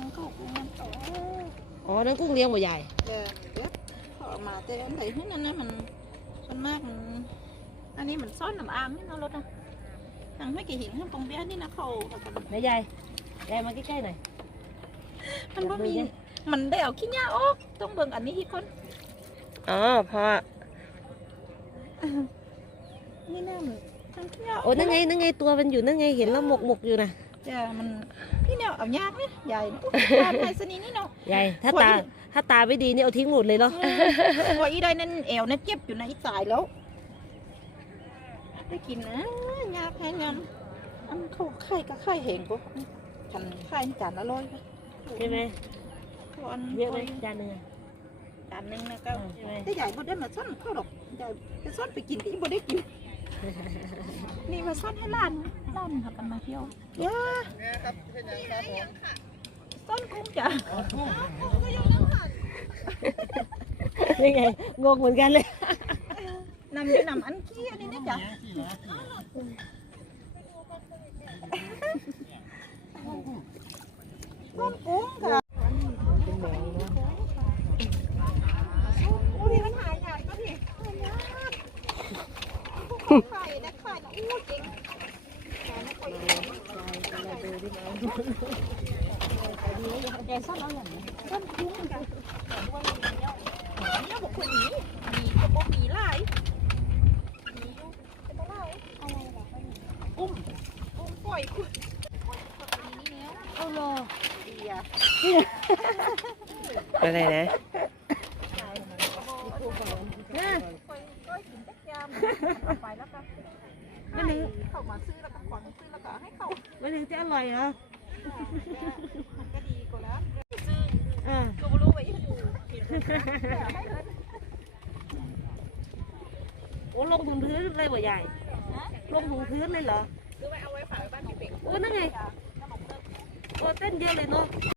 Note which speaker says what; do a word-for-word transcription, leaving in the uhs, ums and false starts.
Speaker 1: งเข้ากุ้งมันโต
Speaker 2: อ๋อนั่นกุ้งเลี้ยงบ่ใหญ่
Speaker 1: เดี๋ยวเดี๋ยวพอมาแต่อันไหนที่นั่นนะมันส่วนมากมันอันนี้มันซ่อนน้ำอามนี่นะรถนะทางไม่กี่หินข้างตรงเบี้ยนี่นะเขา
Speaker 2: แม่ใหญ่ใหญ่มาใกล้ๆหน่อย
Speaker 1: มันว่ามีมันได้เอาขี้หญ้าออกต้องเบิ่งอันนี้อีกคน
Speaker 2: อ๋อพอ
Speaker 1: นี่แน่มันทั้งขี้หญ้า
Speaker 2: โอ้นั่นไงนั่นไงตัวมันอยู่นั่นไงเห็นแล้วหมกหมกอยู่นะ
Speaker 1: จ้ะมันพี่เนี่ยเอายากเนี่ยใหญ่ตาไทยสนีนี่เนาะ
Speaker 2: ใหญ่ถ้าตาถ้าตาไม่ดีนี่เอาทิ้งหมดเลยเนาะ
Speaker 1: พออีได้นั่นเอวนั่นเจ็บอยู่นะอีสายแล้วได้กินนะยากแค่ยำอันเขาไข่ก็ไข่เห็นกูฉันไข่จานละร้อย
Speaker 2: ใช่ไหมเยอะไหมจานหนึ่ง
Speaker 1: จานหนึ่งนะก็ได้ใหญ่บ่ได้มาซ่อนเข้าดอกใหญ่ไปซ่อนไปกินอีบ่ได้กินนี่มาซ่อนให้ล้านล้านค่ะกันมาเที่ยวเยอะซ่อนกุ้งจ้ะ
Speaker 2: นี่ไงงงเหมือนกันเลย
Speaker 1: นำอยู่นำอันขี้อันนี้นะจ๊ะซ่อนกุ้งค่ะ
Speaker 2: เป็นแมงนะ
Speaker 1: โอ้ยมันหายใหญ่ก็ดิไข่นะไข่นะอู้จริงแกซ่อนเอาอย่างนี้ซ่อนกุ้งกันเนี่ยบอกคนนี้มีกระบอกมีลายมีลูกเป็นอะไรอะไรแบบกุ้งกุ้งปล่อยคุณ
Speaker 2: เอาล่ะ
Speaker 1: ดีอะ
Speaker 2: อะไรนะ
Speaker 1: ไปแล้วก็ไม่ถึงเข้ามาซื้อแล้วก็ขอนซื้อแล้วก็ให้เขา
Speaker 2: ไม่ถึงจะอร่อยเหรอ
Speaker 1: ก็ดีกว่าแล้วซื้อ
Speaker 2: อ่า
Speaker 1: ก็ไม่รู้ไปอยู่
Speaker 2: โอ้ลงถึงพื้นเลยบ่ใหญ่ลงถึงพื้นเลยเหรอ
Speaker 1: ซื้อไว้เอาไว้ฝากไว้บ้านพี่เป็ก
Speaker 2: โอ้นั่นไงโอ้เต้นเยอะเลยเนาะ